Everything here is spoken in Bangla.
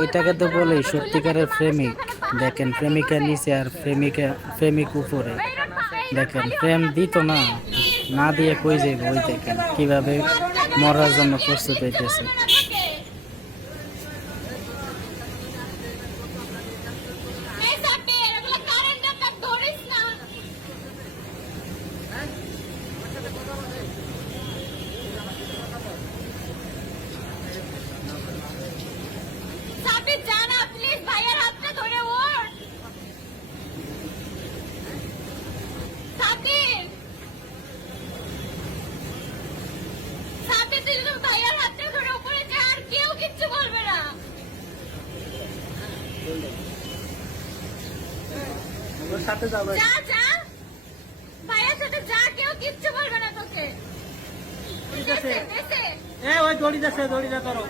এটাকে তো বলে সত্যিকারের প্রেমিক। দেখেন প্রেমিকা নিচে আর প্রেমিক উপরে। দেখেন প্রেম দিত না, না দিয়ে কই যাইব। ওই দেখেন কিভাবে মরার জন্য প্রস্তুত হইতেছে। সাথে যাবে, যা যা ভাইয়ার সাথে যা, কেউ কিচ্ছু বলবে না তোকে। ঠিক আছে। ওই দড়ি যাচ্ছে, দড়ি যা করো।